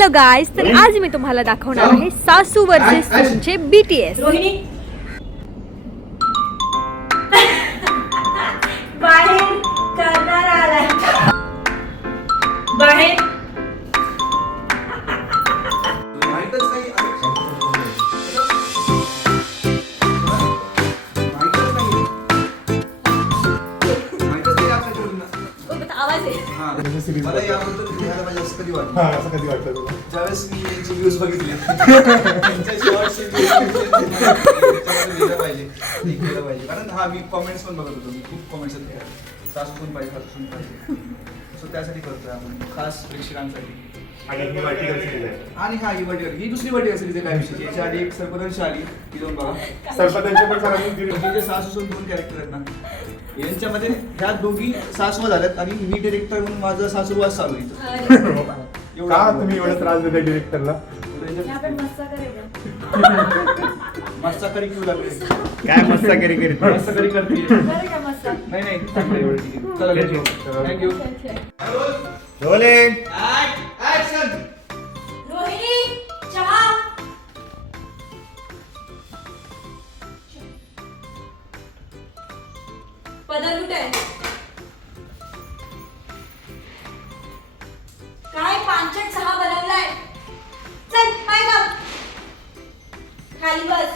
Hello guys, तर आज मी तुम्हाला दाखवणार आहे सासू वर्सेस सूनचे BTS. रोहिणी बाहेर करणार आलाय बाहेर आवाज आहे. मला याबद्दल लिहायला पाहिजे असं कधी वाटलं. असं कधी वाटतं तुला? ज्यावेळेस मी यांचे व्ह्यूज बघितले त्यांच्या shorts चे views त्याच्यामध्ये लिहिलं पाहिजे, हे केलं पाहिजे. कारण हा मी कॉमेंट्स पण बघत होतो, मी खूप कॉमेंट्स आहेत सासू सून पाहिजे, सासू सून पाहिजे. सो त्यासाठी करतोय आपण खास प्रेक्षकांसाठी. आणि ही वाटिका सिरीज आहे. आणि हा ही वर्टिकल, ही दुसरी वर्टिकल सिरीज आहे काय विषयी. याच्या आधी एक सर्पदंश आली, ती जाऊन बघा. सरपंचांचे पण सरांनी दिली. हे जे सासू सून दोन कॅरेक्टर आहेत ना, यांच्यामध्ये ह्या दोघी सासवा झाल्यात आणि मी डिरेक्टर म्हणून माझं सासूरवास चालू आहे इथं. का तुम्ही एवढा त्रास देताय डिरेक्टरला? मस्ताकरी क्यू लागले. काय मस्ताकरी करीत मस्ताकरी करते. नाही नाही चांगलं आहे, एवढं ठीक आहे. चला let's go. Thank you. Rolling. Action. Rohini चहा पदर कुठे काय पांचट चहा बनवलाय चल पाय दाब खाली बस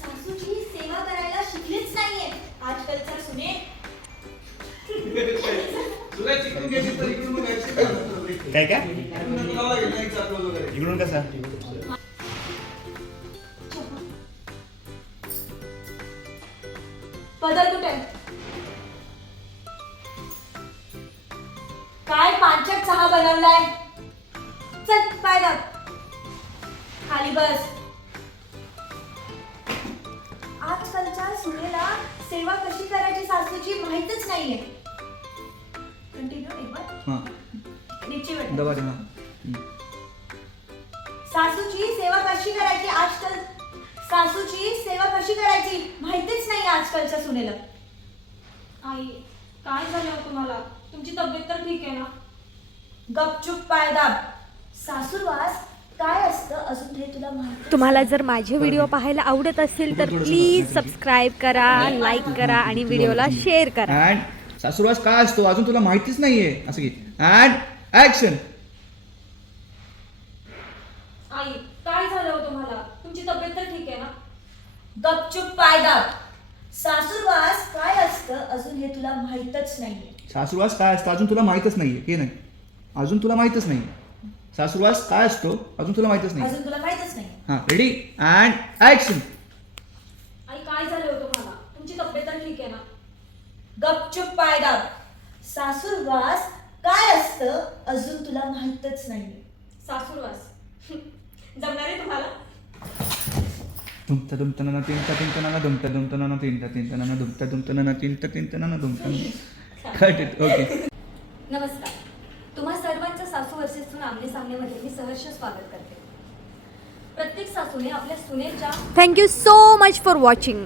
सासूची सेवा करायला शिकलीच नाहीये आजकालच्या सुने तुला चिकन घ्यायची तर इकडून बघायची का? काय काय इकडून लावावं लागेल ना, एक चाकू वगैरे. इकडून कसा? पदर कुठे काय पांचट चहा बनवलाय चल पाय दाब खाली बस आजकालच्या सुनेला सेवा कशी करायची सासूची माहितच नाहीये कंटिन्यू एक बार हां. नीचे बैठ. दबा दे, हां. सासूची सेवा कशी करायची आजकाल सासूची सेवा कशी करायची माहितीच नाही आजकालच्या सुनेला आई काय झालं तुम्हाला तुमची तब्येत तर ठीक आहे ना गपचूप पाय दाब सासूरवास काय असतं अजून हे तुला माहिती तुम्हाला जर माझे व्हिडिओ पाहायला आवडत असेल तर प्लीज सबस्क्राईब करा, लाईक करा आणि व्हिडिओला शेअर करा. अँड सासूरवास काय असतो अजून तुला माहितीच नाहीये असं की. And action. आई काय झालं हो तुम्हाला तुमची तब्येत तर ठीक आहे ना गपचूप पाय दाब सासूरवास काय असतं अजून हे तुला माहितच नाहीये सासूरवास काय असतो अजून तुला माहितच नाहीये. हे नाही, अजून तुला माहितच नाही. सासूरवास काय असतो अजून तुला माहितच नाही. अजून तुला माहितच नाही हां, रेडी अँड ऍक्शन. आई काय झालं हो तुम्हाला तुमची तब्येत तर ठीक आहे ना गपचूप पाय दाब सासूरवास काय असतं अजून तुला माहितच नाहीये सासूरवास जमणार आहे तुम्हाला दुमता दुमता नाना तीनता तीनता नाना दुमता दुमता नाना तीनता तीनता नाना दुमता दुमता नाना तीनता तीनता नाना दुमता. Cut it. ओके. नमस्कार तुम्हा सर्वांचं सासू वर्सेस सून आमने सामनेमध्ये मी सहर्ष स्वागत करते प्रत्येक सासूने आपल्या सुनेच्या thank you so much for watching.